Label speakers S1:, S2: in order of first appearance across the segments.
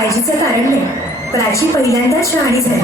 S1: काळजीचं कारण नाही प्राची पहिल्यांदाच शहाणी झाली.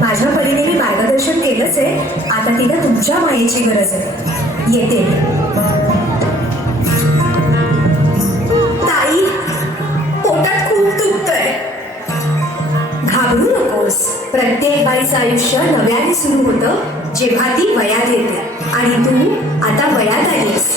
S1: माझ्या परीने मी मार्गदर्शन केलंच आहे आता तिला तुमच्या मायेची गरज आहे. येते. ताई पोटात खूप दुखतंय. घाबरू नकोस. प्रत्येक बाईचं आयुष्य नव्याने सुरू होतं जेव्हा ती वयात येते. आणि तू आता वयात आलीस.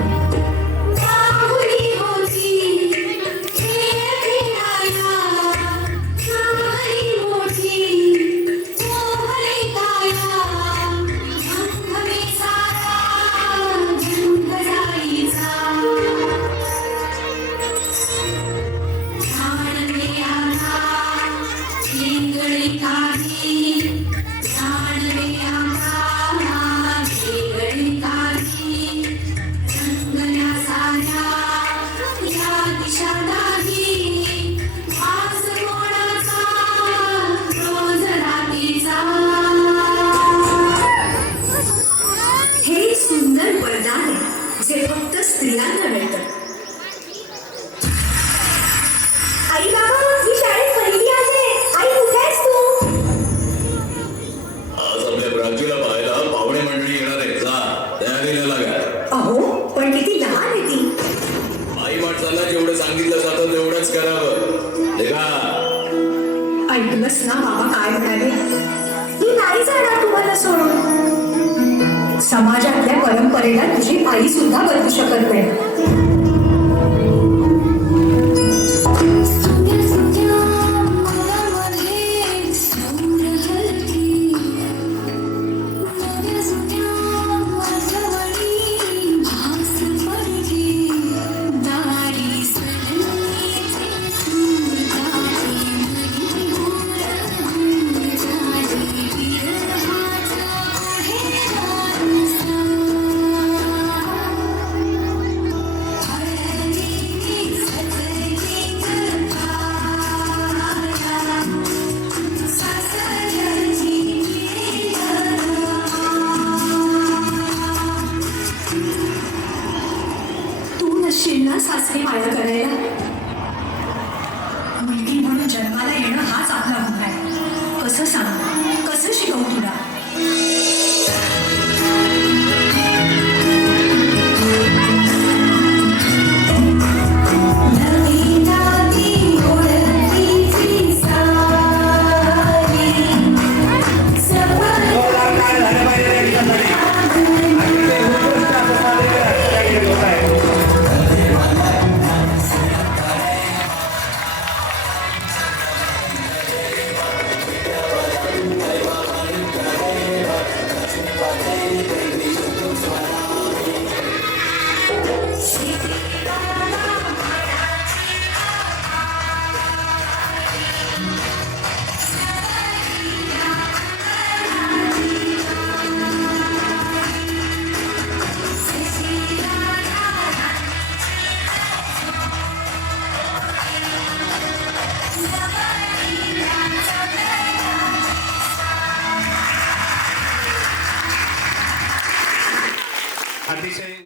S2: God तेवढंच करावं. निघा
S1: ऐकलंस ना बाबा काय म्हणाले ही नाही जाणार तुम्हाला सोडून. समाजातल्या परंपरेला तुझी आई सुद्धा बदलू शकत नाही. सासरी माया करायला. मुलगी म्हणून जन्माला येणं हाच आपला गुन्हा आहे. Everybody
S3: say